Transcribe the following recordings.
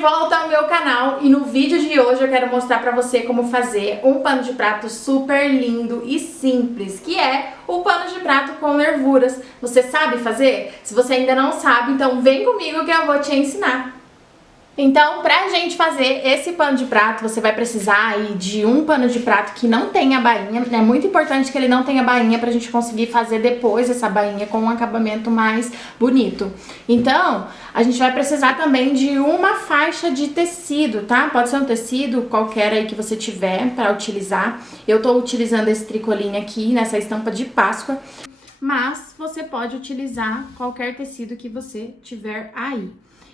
volta ao meu canal e no vídeo de hoje eu quero mostrar pra você como fazer um pano de prato super lindo e simples, que é o pano de prato com nervuras. Você sabe fazer? Se você ainda não sabe, então vem comigo que eu vou te ensinar. Então, pra gente fazer esse pano de prato, você vai precisar aí de um pano de prato que não tenha bainha. É muito importante que ele não tenha bainha pra gente conseguir fazer depois essa bainha com um acabamento mais bonito. Então, a gente vai precisar também de uma faixa de tecido, tá? Pode ser um tecido qualquer aí que você tiver pra utilizar. Eu tô utilizando esse tricoline aqui, nessa estampa de Páscoa. Mas você pode utilizar qualquer tecido que você tiver aí.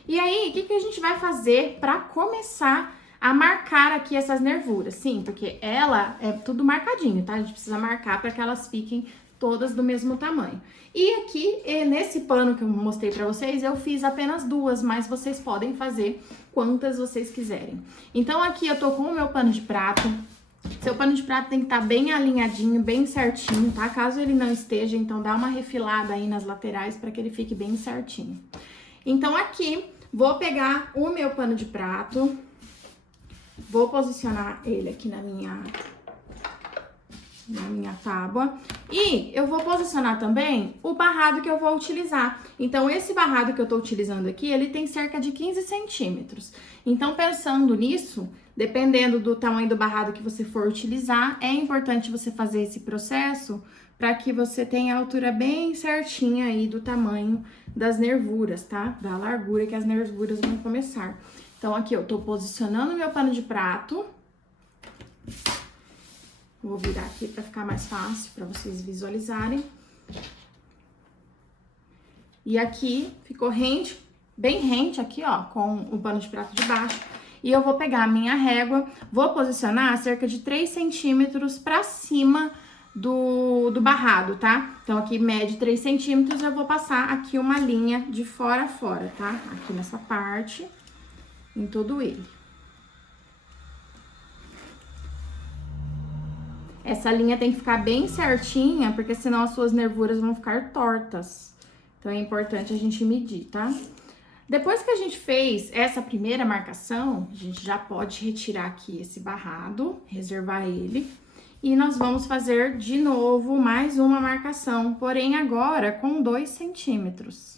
E aí, o que a gente vai fazer para começar a marcar aqui essas nervuras? Sim, porque ela é tudo marcadinho, tá? A gente precisa marcar para que elas fiquem todas do mesmo tamanho. E aqui, nesse pano que eu mostrei para vocês, eu fiz apenas duas, mas vocês podem fazer quantas vocês quiserem. Então, aqui eu tô com o meu pano de prato. Seu pano de prato tem que estar bem alinhadinho, bem certinho, tá? Caso ele não esteja, então dá uma refilada aí nas laterais para que ele fique bem certinho. Então, aqui, vou pegar o meu pano de prato, vou posicionar ele aqui na minha tábua. E eu vou posicionar também o barrado que eu vou utilizar. Então, esse barrado que eu tô utilizando aqui, ele tem cerca de 15 centímetros. Então, pensando nisso, dependendo do tamanho do barrado que você for utilizar, é importante você fazer esse processo para que você tenha a altura bem certinha aí do tamanho das nervuras, tá? Da largura que as nervuras vão começar. Então, aqui eu tô posicionando meu pano de prato. Vou virar aqui para ficar mais fácil para vocês visualizarem. E aqui ficou rente, bem rente aqui, ó, com o pano de prato de baixo. E eu vou pegar a minha régua, vou posicionar cerca de 3 centímetros para cima do barrado, tá? Então, aqui mede 3 centímetros, eu vou passar aqui uma linha de fora a fora, tá? Aqui nessa parte, em todo ele. Essa linha tem que ficar bem certinha, porque senão as suas nervuras vão ficar tortas. Então, é importante a gente medir, tá? Depois que a gente fez essa primeira marcação, a gente já pode retirar aqui esse barrado, reservar ele. E nós vamos fazer de novo mais uma marcação, porém agora com 2 centímetros.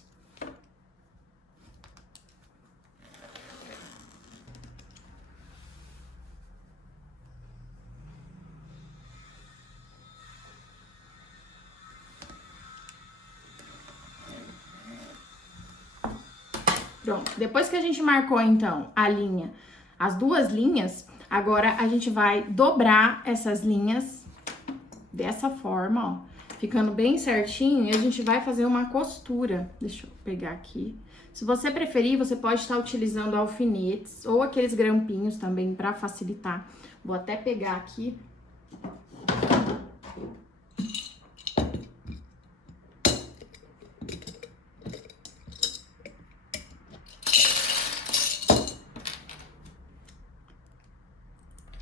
Pronto, depois que a gente marcou, então, a linha, as duas linhas, agora a gente vai dobrar essas linhas dessa forma, ó, ficando bem certinho, e a gente vai fazer uma costura. Deixa eu pegar aqui. Se você preferir, você pode estar utilizando alfinetes ou aqueles grampinhos também para facilitar. Vou até pegar aqui.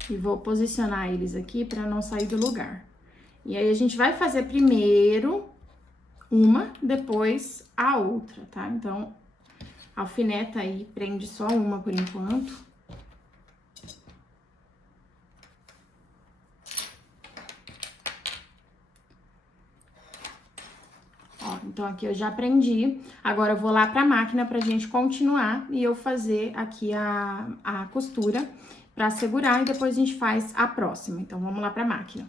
E vou posicionar eles aqui para não sair do lugar. E aí, a gente vai fazer primeiro uma, depois a outra, tá? Então, alfineta aí, prende só uma por enquanto. Ó, então, aqui eu já prendi. Agora, eu vou lá pra máquina pra gente continuar e eu fazer aqui a costura pra segurar e depois a gente faz a próxima. Então, vamos lá pra máquina.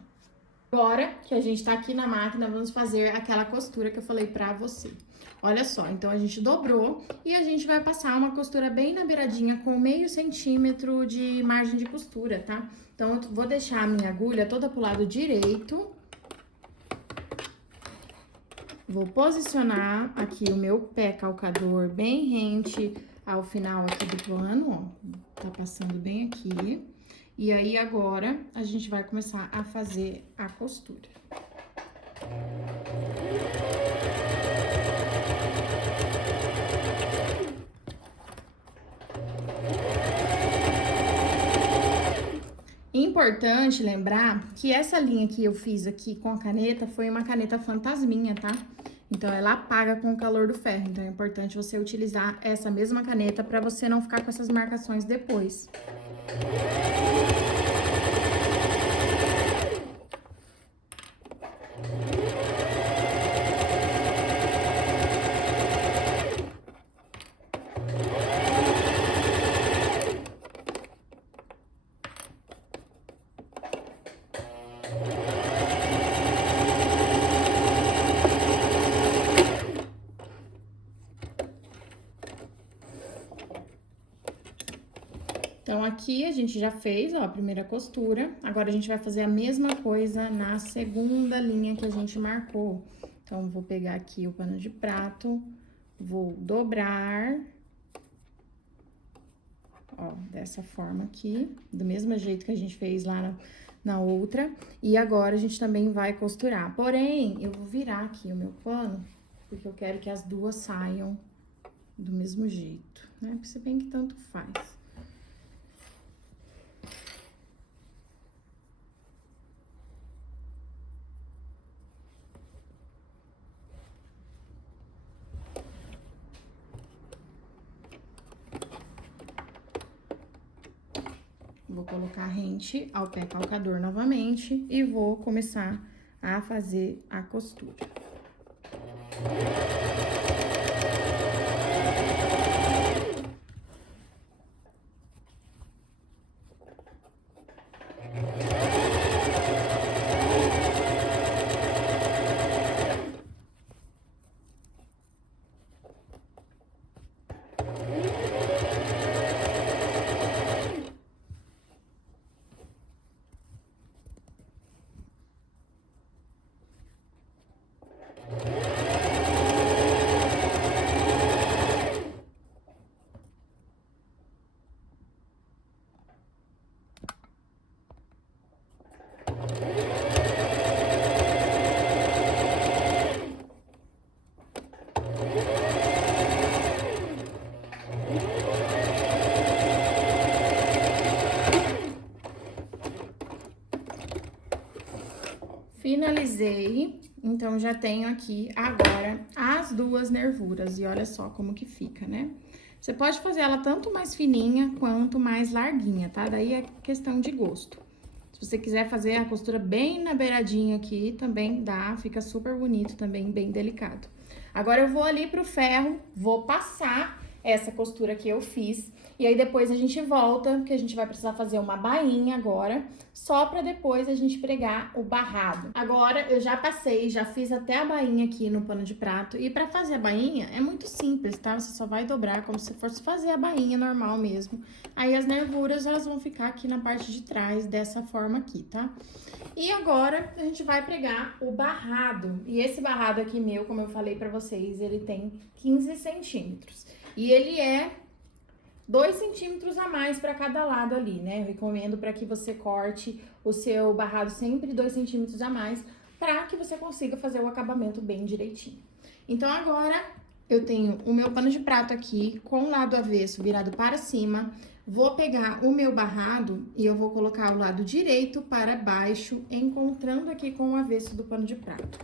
Agora que a gente tá aqui na máquina, vamos fazer aquela costura que eu falei pra você. Olha só, então a gente dobrou e a gente vai passar uma costura bem na beiradinha com meio centímetro de margem de costura, tá? Então, eu vou deixar a minha agulha toda pro lado direito. Vou posicionar aqui o meu pé calcador bem rente ao final aqui do plano, ó. Tá passando bem aqui. E aí, agora, a gente vai começar a fazer a costura. Importante lembrar que essa linha que eu fiz aqui com a caneta foi uma caneta fantasminha, tá? Então, ela apaga com o calor do ferro. Então, é importante você utilizar essa mesma caneta para você não ficar com essas marcações depois. Então, aqui a gente já fez, ó, a primeira costura. Agora, a gente vai fazer a mesma coisa na segunda linha que a gente marcou. Então, vou pegar aqui o pano de prato, vou dobrar, ó, dessa forma aqui, do mesmo jeito que a gente fez lá na outra. E agora, a gente também vai costurar. Porém, eu vou virar aqui o meu pano, porque eu quero que as duas saiam do mesmo jeito, né? Se bem que tanto faz. Vou colocar rente ao pé calcador novamente e vou começar a fazer a costura. Finalizei, então já tenho aqui agora as duas nervuras e olha só como que fica, né? Você pode fazer ela tanto mais fininha quanto mais larguinha, tá? Daí é questão de gosto. Se você quiser fazer a costura bem na beiradinha aqui, também dá, fica super bonito também, bem delicado. Agora eu vou ali pro ferro, vou passar essa costura que eu fiz. E aí, depois a gente volta, que a gente vai precisar fazer uma bainha agora, só pra depois a gente pregar o barrado. Agora, eu já passei, já fiz até a bainha aqui no pano de prato. E pra fazer a bainha, é muito simples, tá? Você só vai dobrar como se fosse fazer a bainha normal mesmo. Aí, as nervuras, elas vão ficar aqui na parte de trás, dessa forma aqui, tá? E agora, a gente vai pregar o barrado. E esse barrado aqui meu, como eu falei pra vocês, ele tem 15 centímetros. E ele é 2 centímetros a mais para cada lado ali, né? Eu recomendo para que você corte o seu barrado sempre 2 centímetros a mais, para que você consiga fazer o acabamento bem direitinho. Então, agora, eu tenho o meu pano de prato aqui, com o lado avesso virado para cima. Vou pegar o meu barrado e eu vou colocar o lado direito para baixo, encontrando aqui com o avesso do pano de prato.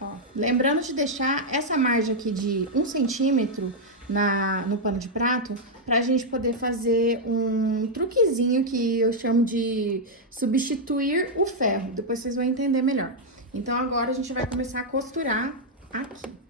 Ó, lembrando de deixar essa margem aqui de 1 centímetro no pano de prato, pra gente poder fazer um truquezinho que eu chamo de substituir o ferro. Depois vocês vão entender melhor. Então, agora a gente vai começar a costurar aqui.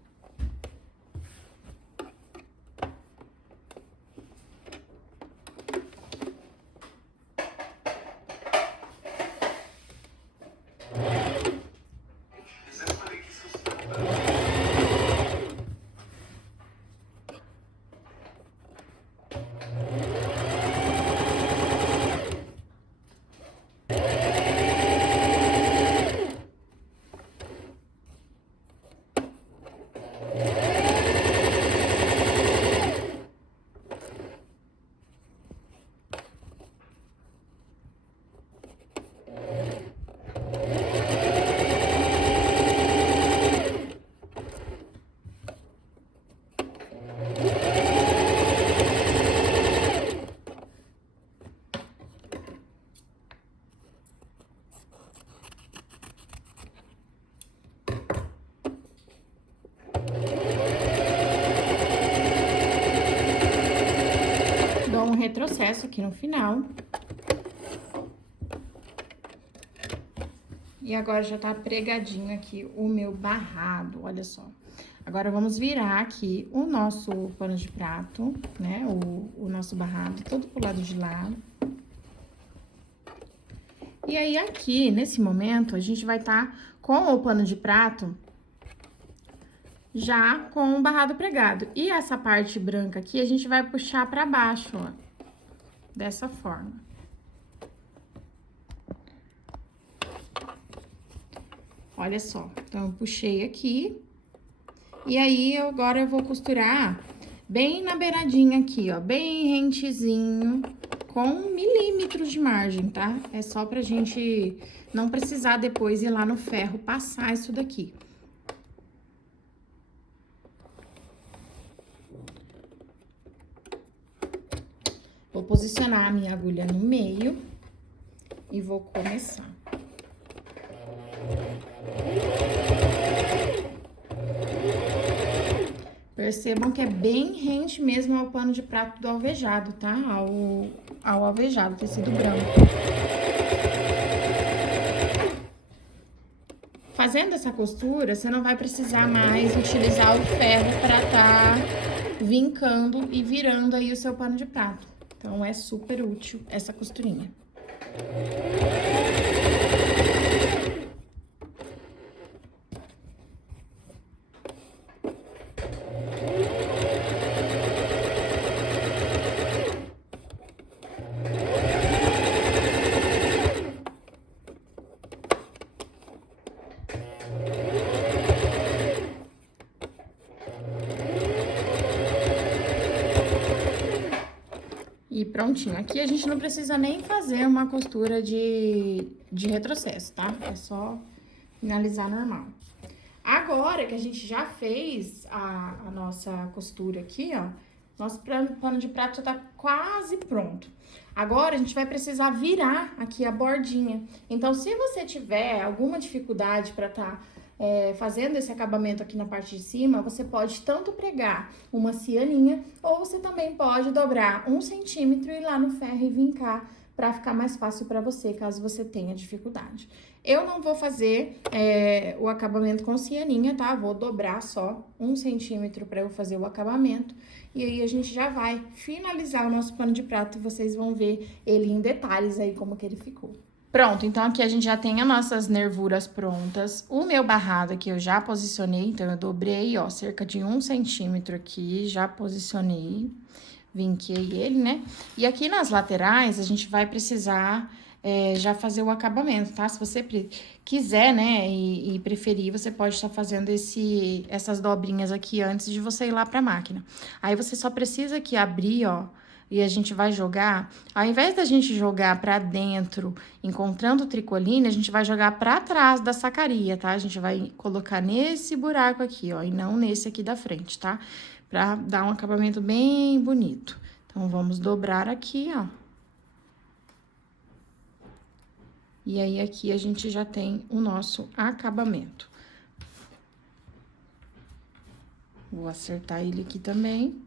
retrocesso aqui no final. E agora já tá pregadinho aqui o meu barrado, olha só. Agora, vamos virar aqui o nosso pano de prato, né? O nosso barrado, todo pro lado de lá. E aí, aqui, nesse momento, a gente vai estar com o pano de prato já com o barrado pregado. E essa parte branca aqui, a gente vai puxar pra baixo, ó. Dessa forma. Olha só, então, eu puxei aqui. E aí, agora eu vou costurar bem na beiradinha aqui, ó, bem rentezinho, com milímetros de margem, tá? É só pra gente não precisar depois ir lá no ferro passar isso daqui. Vou posicionar a minha agulha no meio e vou começar. Percebam que é bem rente mesmo ao pano de prato do alvejado, tá? Ao alvejado, tecido branco. Fazendo essa costura, você não vai precisar mais utilizar o ferro para tá vincando e virando aí o seu pano de prato. Então, é super útil essa costurinha. E prontinho. Aqui a gente não precisa nem fazer uma costura de retrocesso, tá? É só finalizar normal. Agora que a gente já fez a nossa costura aqui, ó, nosso pano de prato já tá quase pronto. Agora, a gente vai precisar virar aqui a bordinha. Então, se você tiver alguma dificuldade pra fazendo esse acabamento aqui na parte de cima, você pode tanto pregar uma cianinha, ou você também pode dobrar 1 centímetro e ir lá no ferro e vincar para ficar mais fácil para você, caso você tenha dificuldade. Eu não vou fazer o acabamento com cianinha, tá? Vou dobrar só 1 centímetro para eu fazer o acabamento. E aí, a gente já vai finalizar o nosso pano de prato e vocês vão ver ele em detalhes aí, como que ele ficou. Pronto, então aqui a gente já tem as nossas nervuras prontas. O meu barrado aqui eu já posicionei, então eu dobrei, ó, cerca de 1 centímetro aqui, já posicionei, vinquei ele, né? E aqui nas laterais a gente vai precisar já fazer o acabamento, tá? Se você quiser, né, e preferir, você pode estar fazendo essas dobrinhas aqui antes de você ir lá pra máquina. Aí você só precisa aqui abrir, ó, e a gente vai jogar, ao invés da gente jogar pra dentro, encontrando o tricoline, a gente vai jogar pra trás da sacaria, tá? A gente vai colocar nesse buraco aqui, ó, e não nesse aqui da frente, tá? Pra dar um acabamento bem bonito. Então, vamos dobrar aqui, ó. E aí, aqui a gente já tem o nosso acabamento. Vou acertar ele aqui também.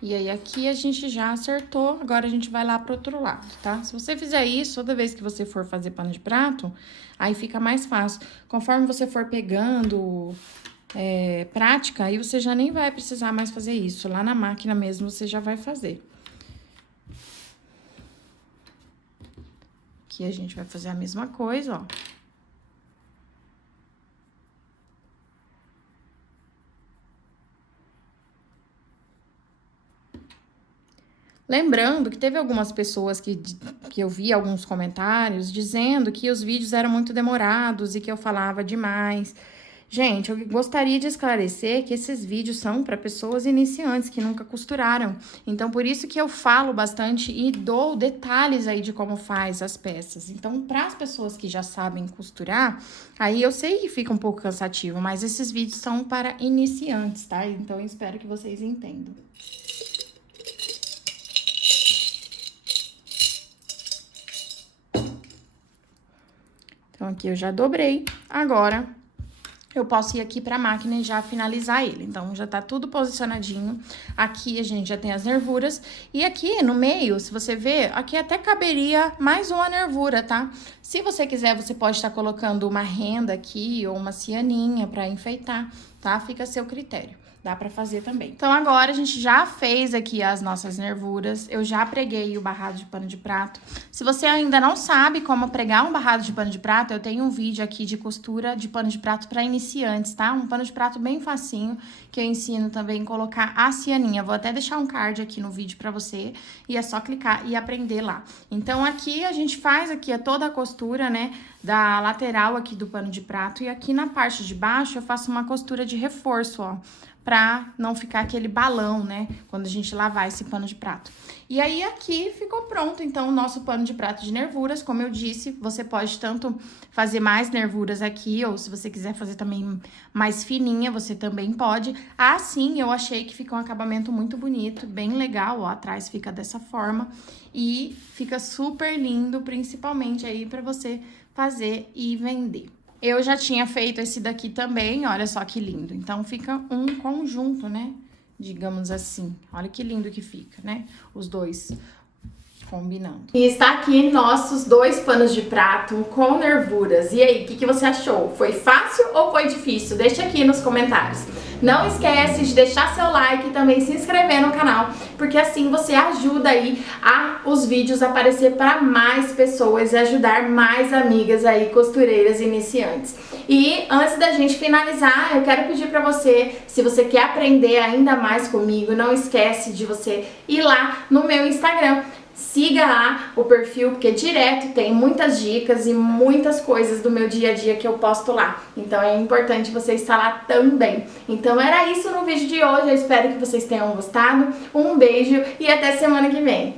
E aí, aqui a gente já acertou, agora a gente vai lá pro outro lado, tá? Se você fizer isso, toda vez que você for fazer pano de prato, aí fica mais fácil. Conforme você for pegando prática, aí você já nem vai precisar mais fazer isso. Lá na máquina mesmo, você já vai fazer. Aqui a gente vai fazer a mesma coisa, ó. Lembrando que teve algumas pessoas que eu vi alguns comentários dizendo que os vídeos eram muito demorados e que eu falava demais. Gente, eu gostaria de esclarecer que esses vídeos são para pessoas iniciantes que nunca costuraram. Então, por isso que eu falo bastante e dou detalhes aí de como faz as peças. Então, para as pessoas que já sabem costurar, aí eu sei que fica um pouco cansativo, mas esses vídeos são para iniciantes, tá? Então, eu espero que vocês entendam. Então, aqui eu já dobrei. Agora, eu posso ir aqui pra máquina e já finalizar ele. Então, já tá tudo posicionadinho. Aqui a gente já tem as nervuras. E aqui no meio, se você ver, aqui até caberia mais uma nervura, tá? Se você quiser, você pode estar colocando uma renda aqui ou uma cianinha pra enfeitar, tá? Fica a seu critério. Dá pra fazer também. Então, agora a gente já fez aqui as nossas nervuras. Eu já preguei o barrado de pano de prato. Se você ainda não sabe como pregar um barrado de pano de prato, eu tenho um vídeo aqui de costura de pano de prato para iniciantes, tá? Um pano de prato bem facinho, que eu ensino também a colocar a cianinha. Vou até deixar um card aqui no vídeo pra você, e é só clicar e aprender lá. Então, aqui a gente faz aqui toda a costura, né, da lateral aqui do pano de prato, e aqui na parte de baixo eu faço uma costura de reforço, ó, pra não ficar aquele balão, né, quando a gente lavar esse pano de prato. E aí, aqui ficou pronto, então, o nosso pano de prato de nervuras. Como eu disse, você pode tanto fazer mais nervuras aqui, ou se você quiser fazer também mais fininha, você também pode. Assim, eu achei que fica um acabamento muito bonito, bem legal, ó, atrás fica dessa forma. E fica super lindo, principalmente aí pra você fazer e vender. Eu já tinha feito esse daqui também, olha só que lindo. Então, fica um conjunto, né? Digamos assim. Olha que lindo que fica, né? Os dois combinando. E está aqui nossos dois panos de prato com nervuras. E aí, o que você achou? Foi fácil ou foi difícil? Deixa aqui nos comentários. Não esquece de deixar seu like e também se inscrever no canal, porque assim você ajuda aí os vídeos aparecer para mais pessoas e ajudar mais amigas aí costureiras iniciantes. E antes da gente finalizar, eu quero pedir para você, se você quer aprender ainda mais comigo, não esquece de você ir lá no meu Instagram. Siga lá o perfil, porque direto tem muitas dicas e muitas coisas do meu dia a dia que eu posto lá. Então é importante você estar lá também. Então era isso no vídeo de hoje, eu espero que vocês tenham gostado. Um beijo e até semana que vem.